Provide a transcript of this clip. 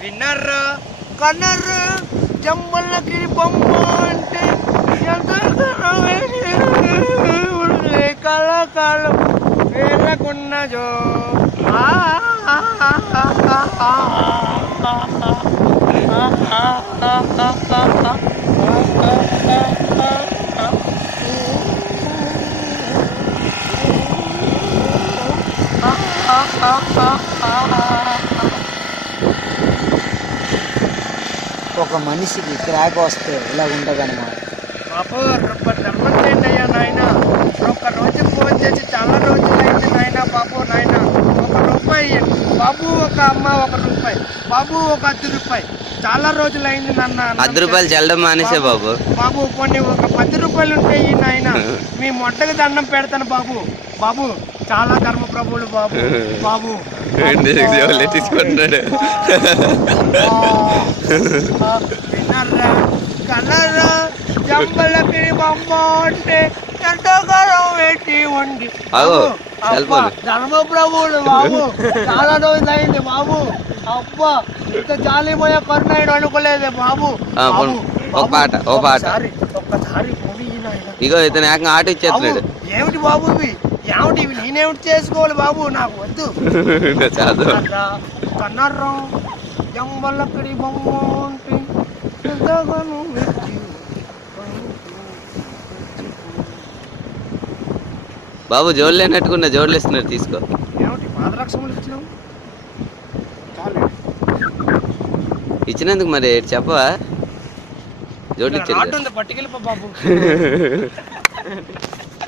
విన్నర్రా కన్నర్రా జంబలకి బొమ్మ అంటే కళకాలం వేలకున్నజో ఒక మనిషికి క్రాక్ వస్తే ఇలా ఉంటుంది అన్నమాట. బాబు రమ్మంటేండి అయ్యా నాయన, ఒక్క రోజు ఫోన్ చేసి చాలా రోజులు అయింది నాయన. బాబు నాయన ₹1 ఇవ్వండి బాబు, ఒక అమ్మ ₹1, బాబు ఒక ₹10. చాలా రోజులు అయింది నాన్న. ₹10 చల్లడం మానేసే బాబు. బాబు కొన్ని ఒక ₹10 ఉంటే ఈ నాయన మీ మొట్టకి దండం పెడతాను బాబు. బాబు చాలా ధర్మ ప్రభువులు బాబు. బాబు తీసుకుంటున్నాడు. విన్నారా కలరా జంబలకి బొమ్మ అంటే ఎంతకాలం పెట్టి వండి ధర్మ ప్రభువులు బాబు. చాలా రోజులు అయింది బాబు. అబ్బా ఇంత జాలిపోయే కరుణాయుడు అనుకోలేదే బాబు. ఒక్కసారి ఇగో ఇతను ఏకంగా ఆట ఇచ్చేస్తున్నాడు. ఏమిటి బాబు ఇవి? ఏమిటి ఇవి? నేనేమిటి చేసుకోవాలి బాబు? నాకు వద్దు. కన్నర్రం జంబలక్కడి బొమ్మ అంటే ఎంతగానో మెచ్చి. బాబు జోడులు లేనట్టుకున్నా, జోడులు ఇస్తున్నారు తీసుకో. ఏమిటి పాదరక్షములు ఇచ్చినావు? ఇచ్చినందుకు మరి చెప్పవా? జోడులు ఇచ్చారు పట్టుకెళ్ళిపో బాబు.